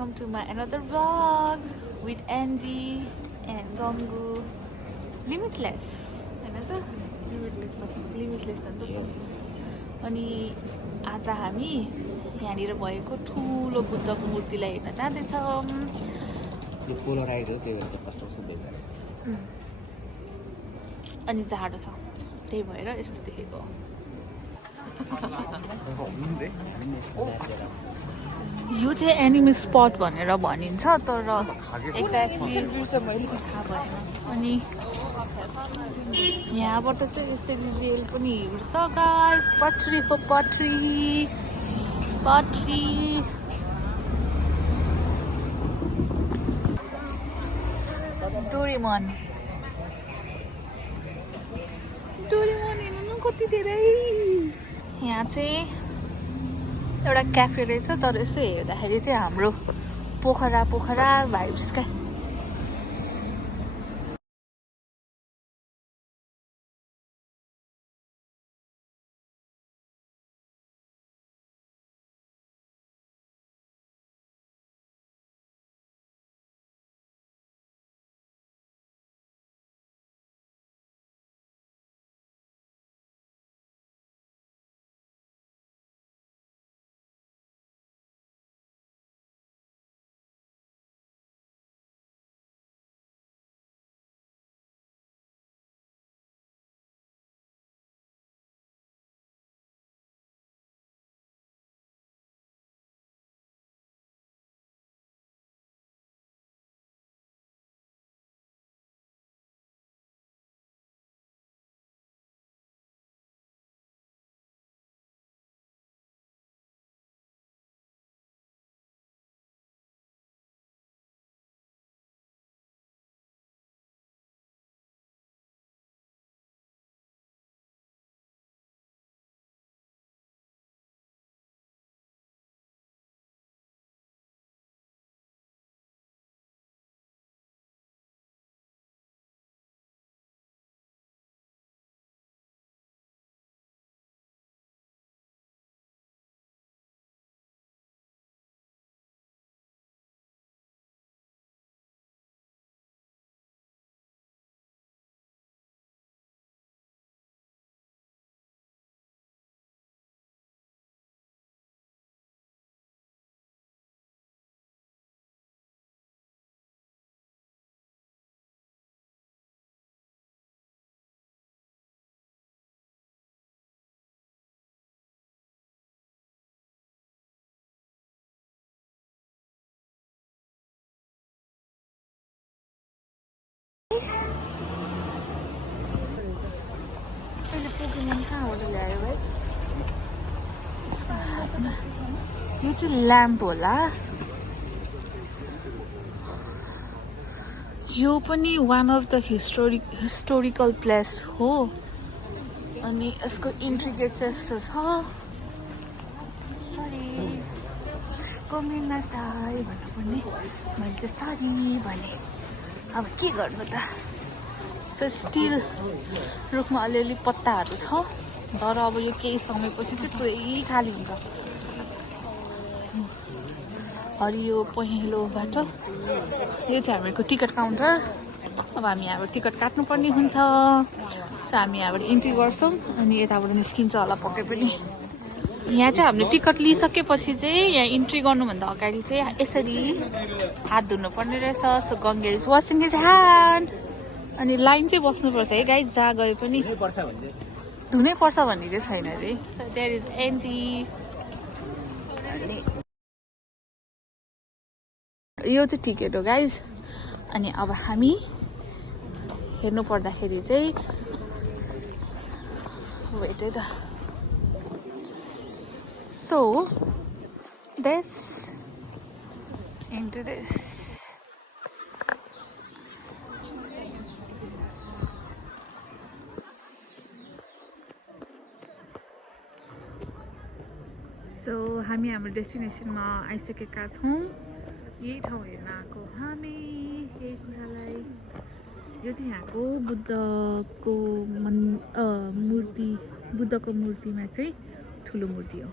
welcome to my another vlog with Angie and Gongu. Limitless. Another limitless Yes. अनि आज हामी यहाँनिर भएको ठुलो बुद्धको मूर्तिलाई हेर्न जाँदैछौँ। त्यो पोलराइड हो, त्यो भएर कस्तो कस्तो देख्दा अनि जाडो छ, त्यही भएर यस्तो देखेको। यो चाहिँ एनिमी स्पट भनेर भनिन्छ, तर एक्ज्याक्टली थाहा भएन। अनि यहाँबाट चाहिँ यसरी रेल पनि हिँड्छ गाइस। पटरीको पटरी पटरी डोरेमन हेर्नु न कति धेरै। यहाँ चाहिँ एउटा क्याफे रहेछ, तर यसो हेर्दाखेरि चाहिँ हाम्रो पोखरा भाइब्स क्या। कहाँबाट ल्यायो भाइ? यो चाहिँ ल्याम्प होला। यो पनि one of the historical place हो। अनि यसको इन्ट्री गेट चाहिँ यस्तो छ। सरी कमेन्टमा सरी भन्नुपर्ने, मैले चाहिँ सरी भने। अब के गर्नु त। सो स्टिल रुखमा अलिअलि पत्ताहरू छ, तर अब यो केही समयपछि चाहिँ पुरै खाली हुन्छ। हरियो पहेँलो बाटो, यो चाहिँ हामीहरूको टिकट काउन्टर। अब हामी यहाँबाट टिकट काट्नुपर्ने हुन्छ। सो हामी यहाँबाट इन्ट्री गर्छौँ अनि यताबाट निस्किन्छ होला पक्कै पनि। यहाँ चाहिँ हामीले टिकट लिइसकेपछि चाहिँ यहाँ इन्ट्री गर्नुभन्दा अगाडि चाहिँ यसरी हात धुनुपर्ने रहेछ। सो गङ्गे इज वासिङ हिज ह्यान्ड। अनि लाइन चाहिँ बस्नुपर्छ है गाइस, जहाँ गए पनि धुनै पर्छ भन्ने चाहिँ छैन अरे। सो देयर इज एन्जी। यो चाहिँ टिकट हो गाइस। अनि अब हामी हेर्नु पर्दाखेरि चाहिँ वेट है त। So this into this. So हामी हाम्रो डेस्टिनेसनमा आइसकेका छौँ। यही ठाउँ हेर्न आएको हामी। यही कुरालाई यो चाहिँ यहाँको बुद्धको मूर्तिमा चाहिँ ठुलो मूर्ति हो।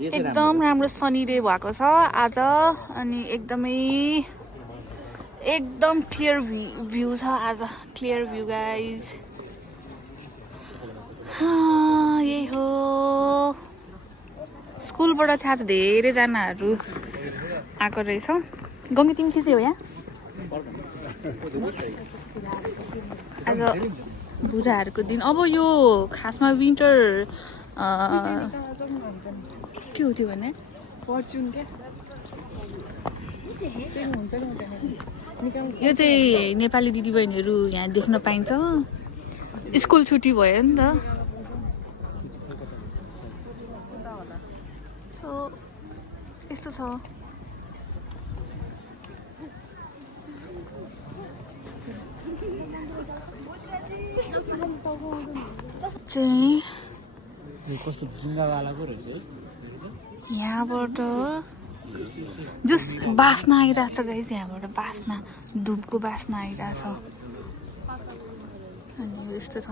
एकदम राम्रो सनी डे भएको छ आज अनि एकदम क्लियर भ्यू छ आज क्लियर भ्यू गाइज यही हो स्कुलबाट चाहिँ आज धेरैजनाहरू आएको रहेछ गङ्गी तिमी खिच्दै हो यहाँ आज बुढाहरूको दिन अब यो खासमा विन्टर के हो त्यो भने फर्चुन क्या यो चाहिँ नेपाली दिदीबहिनीहरू यहाँ देख्न पाइन्छ स्कुल छुट्टी भयो नि त सो यस्तो छ चाहिँ कस्तो जुङ्गावालाको रहेछ यहाँबाट जस बास्ना आइरहेछ गाइस यहाँबाट बास्ना धुपको बास्ना आइरहेछ अनि यस्तो छ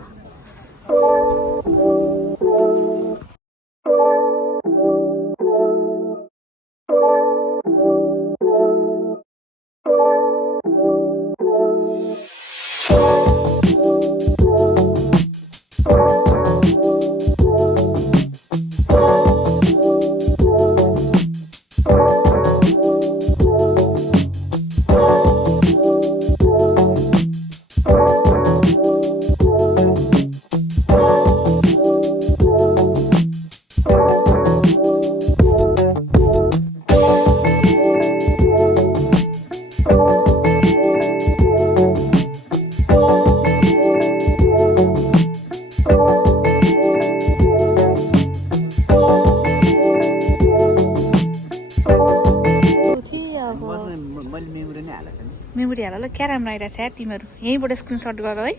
मेमोरी हाल ल क्या राम्रो आइरहेको छ यार तिमीहरू यहीँबाट स्क्रिनसट गर है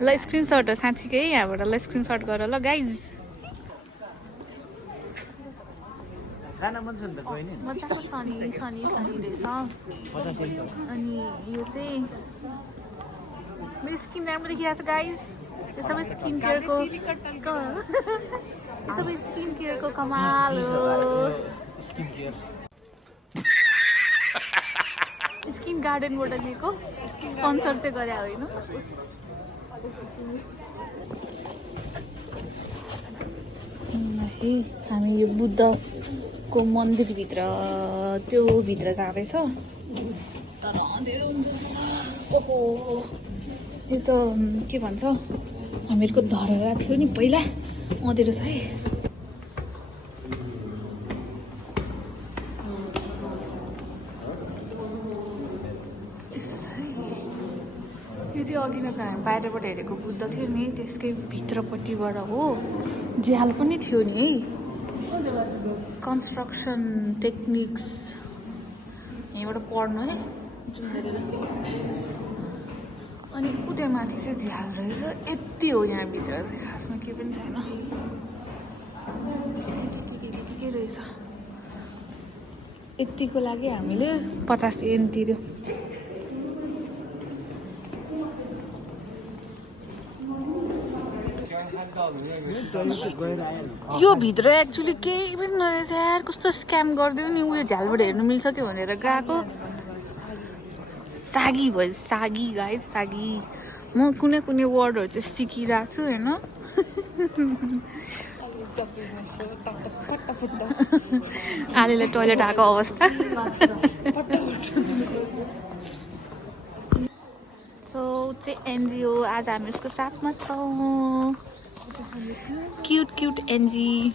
ल स्क्रिनसट हो साँच्चीकै यहाँबाट ल स्क्रिनसट गर ल गाइज सनी रहेछ अनि यो चाहिँ मेरो स्किन राम्रो देखिरहेको छ गाइज यो सबै स्किन केयरको कमाल हो स्किन गार्डनबाट लिएको स्पोन्सर चाहिँ गरे होइन हामी यो बुद्धको मन्दिरभित्र त्यो भित्र जाँदैछ तर अँधेरो हुन्छ ओहो यो त के भन्छ हामीहरूको धरहरा थियो नि पहिला अँधेरो छ है यो चाहिँ अघि नै हामी बाहिरबाट हेरेको बुद्ध थियो नि त्यसकै भित्रपट्टिबाट हो झ्याल पनि थियो नि है कन्स्ट्रक्सन टेक्निक्स यहीँबाट पढ्नु है अनि उता माथि चाहिँ झ्याल रहेछ यति हो यहाँभित्र चाहिँ खासमा केही पनि छैन के रहेछ यतिको लागि हामीले 50 एन तिर्यो यो भित्र एक्चुअली केही पनि नरहेछ यार कस्तो स्क्याम गरिदियो नि उयो झ्यालबाट हेर्नु मिल्छ कि भनेर गएको सागी भयो सागी गाइस सागी म कुनै वर्डहरू चाहिँ सिकिरहेको छु होइन आलेलाई टोइलेट आएको अवस्था सो चाहिँ एनजिओ आज हामी उसको साथमा छौँ क्युट एनजी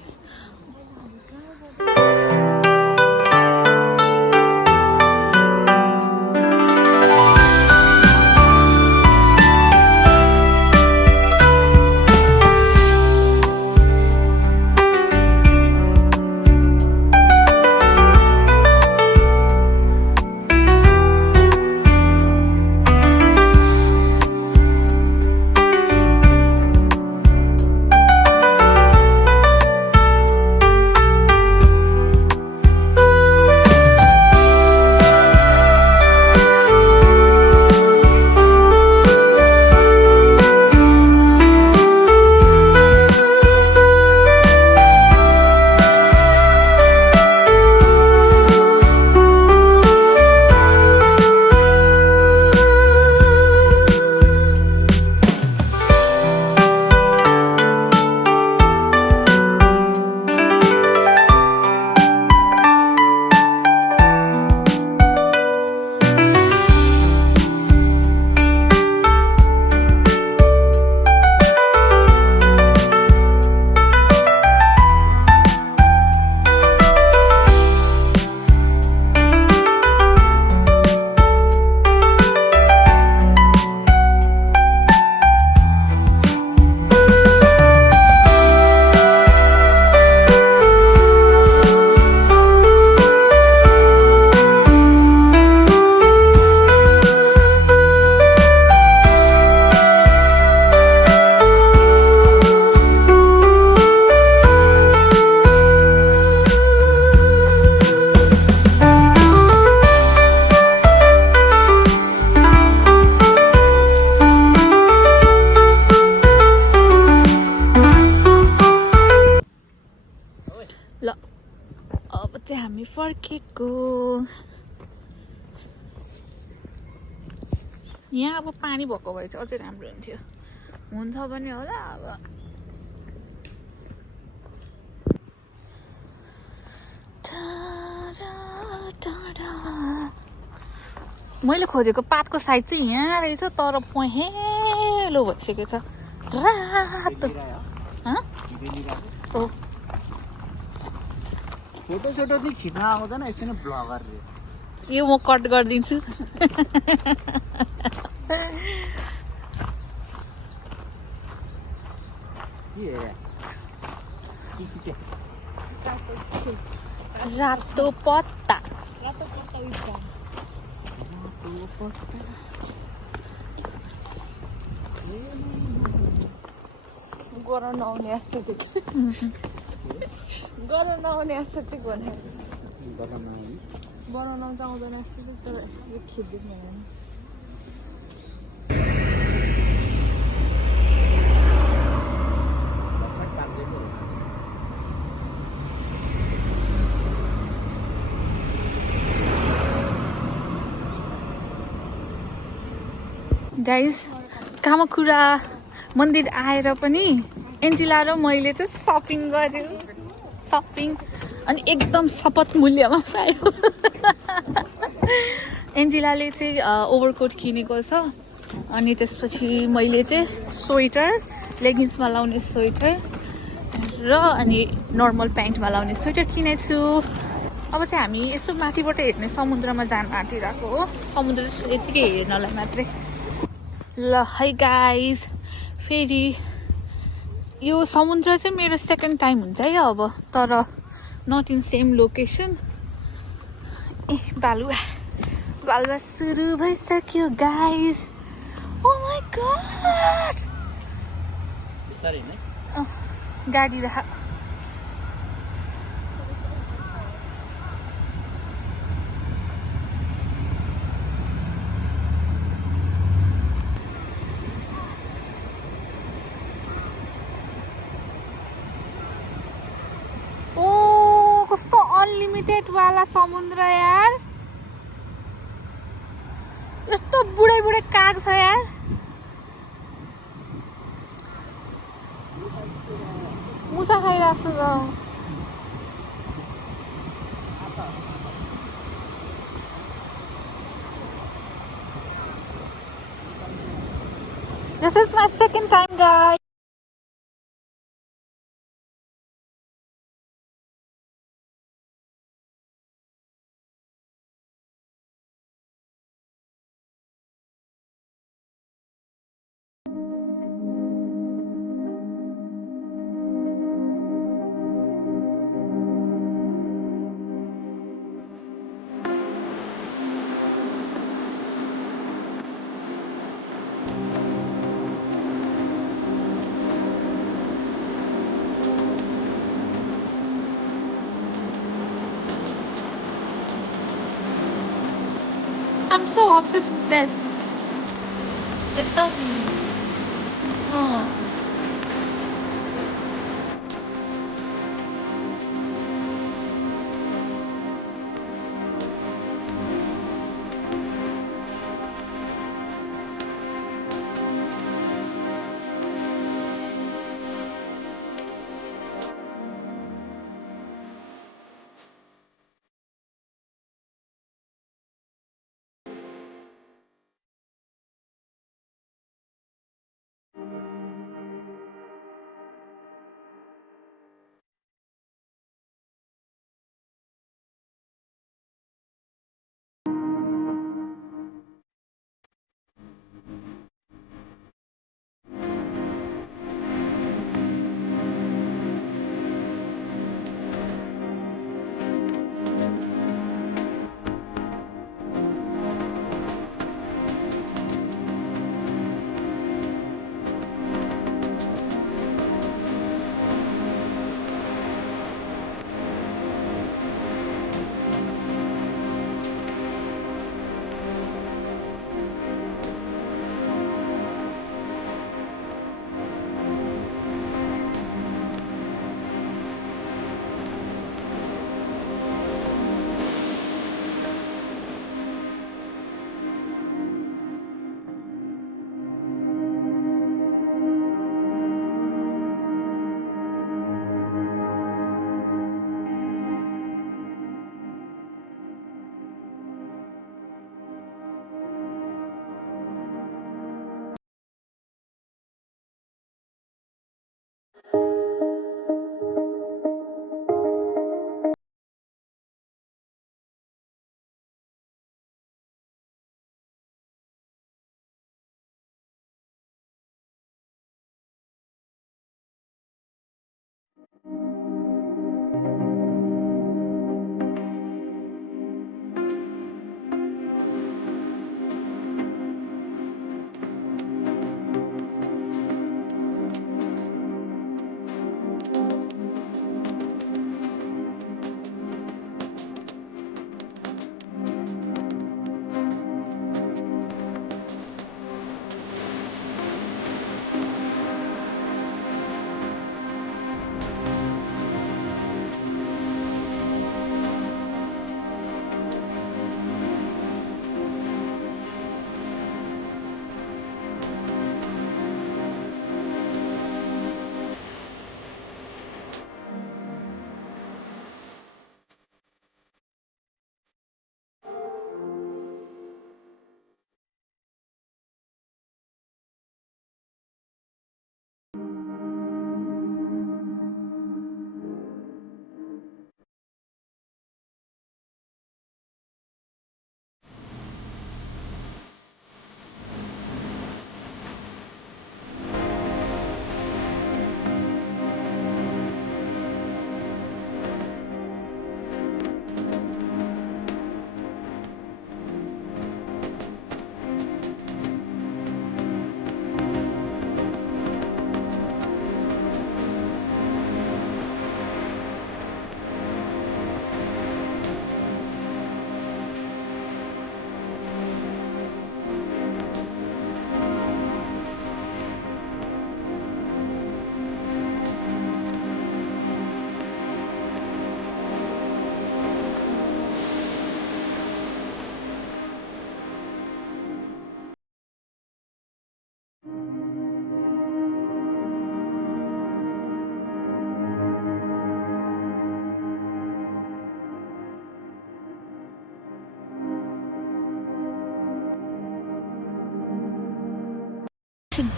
अब चाहिँ हामी फर्केको। यहाँ अब पानी भएको भए चाहिँ अझै राम्रो हुन्थ्यो। हुन्छ पनि होला अब। मैले खोजेको पातको साइज चाहिँ यहाँ रहेछ, तर पहेँलो भइसकेको छ, रातो। हो फोटो सोटो पनि खिच्न आउँदैन, यसो नै ब्लगर रे। यो म कट गरिदिन्छु। रातो पत्ता। गराउन आउने एस्थेटिक। गराउन आउने एस्थेटिक भने बनाउन चाहिँ आउँदैन एस्थेटिक, तर एस्थेटिक खिच्दैन भने। गाइज, कामाकुरा मन्दिर आएर पनि एन्जिला र मैले चाहिँ सपिङ गऱ्यौँ। अनि एकदम शपथ मूल्यमा पायो। एन्जिलाले चाहिँ ओभरकोट किनेको छ, अनि त्यसपछि मैले चाहिँ स्वेटर, लेगिन्समा लाउने स्वेटर र अनि नर्मल प्यान्टमा लाउने स्वेटर किनेको छु। अब चाहिँ हामी यसो माथिबाट हेर्ने समुद्रमा जान आँटिरहेको हो। समुद्र यतिकै हेर्नलाई मात्रै। ल है गाइज, फेरि यो समुद्र चाहिँ मेरो सेकेन्ड टाइम हुन्छ है अब, तर नट इन सेम लोकेसन। ए बालुवा सुरु भइसक्यो गाइज। ओ माई गॉड, बिस्तारै हैन गाडी राख। कस्तो अनलिमिटेड वाला समुद्र यार। यस्तो बुढै काग छ यार। मुसा खाइरहेको छु। This is my second time, guys. I'm so obsessed with this. एकदम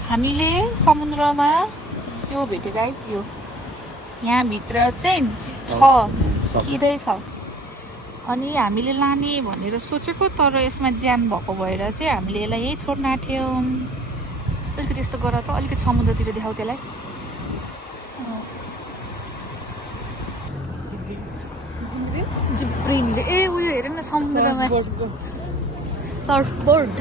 हामीले समुद्रमा यो भेट्यो गाइस, यो यहाँभित्र चाहिँ खिँदैछ अनि हामीले लाने भनेर सोचेको, तर यसमा ज्याम भएको भएर चाहिँ हामीले यसलाई यहीँ छोड्न आँट्यौँ। अलिकति यस्तो गर त, अलिकति समुद्रतिर देखाउ त्यसलाई। जिब्रिनले ए उयो हेर न समुद्रमा सर्फबोर्ड।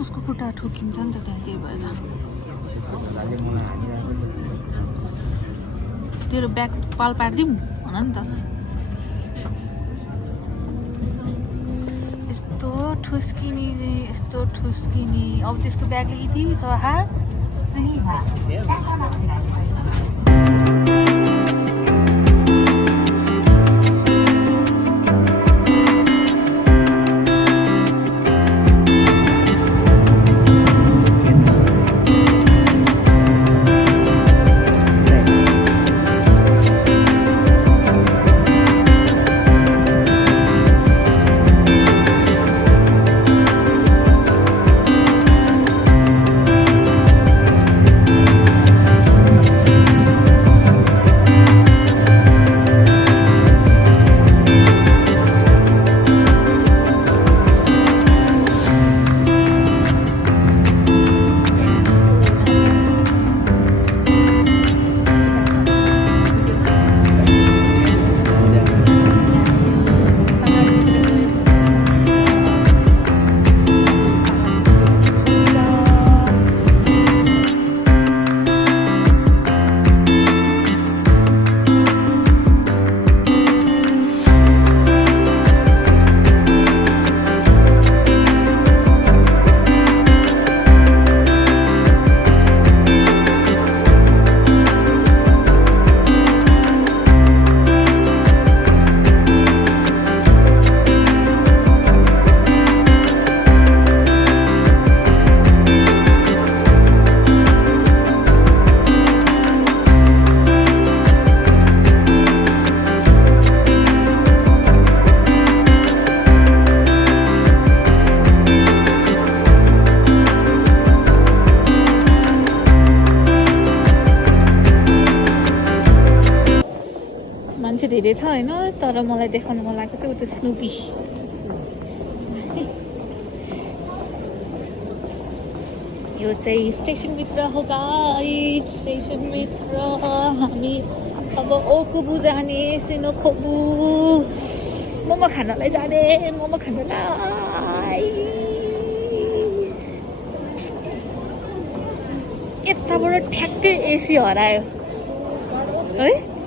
उसको खुट्टा ठोकिन्छ नि त त्यहाँ, त्यही भएर। तेरो ब्याग पाल पारिदिउँ भन नि त। यस्तो ठुस्किने अब त्यसको ब्यागले यति छ हात। धेरै छ होइन तर मलाई देखाउन मन लागेको चाहिँ उता स्नुपी यो चाहिँ स्टेसनभित्र हो गाइस स्टेसनभित्र हामी अब ओकुबु जाने सिनोखोबु मोमो खानलाई जाने मोमो खानलाई यताबाट ठ्याक्कै एसी हरायो है